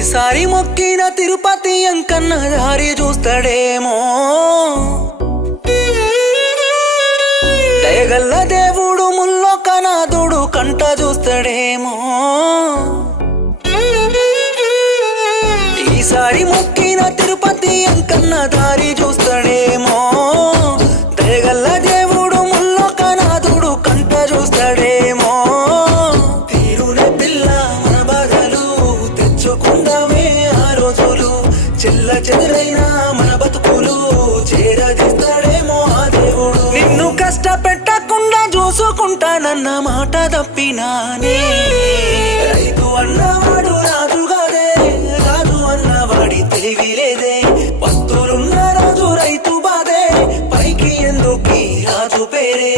ఈసారి మొక్కిన తిరుపతి అంకన్న దారి చూస్తాడేమో. దయగల్ల దేవుడు ముల్లోకనాథుడు కంట చూస్తాడేమో. ఈసారి మొక్కిన తిరుపతి అంకన్న దారి చూస్తాడేమో. ఆ రోజులు. చెల్ల చెదరైన మన బతుకులు. చేరదిస్తాడేమో ఆ దేవుడు. నిన్ను కష్టపెట్టకుండా చూసుకుంటానన్న మాట తప్పినా రైతు అన్నవాడు రాజు కాదే రాజు అన్నవాడి తెలివి లేదే. వస్తువులున్న రాజు రైతు బాదే పైకి ఎందుకు రాజు పేరే?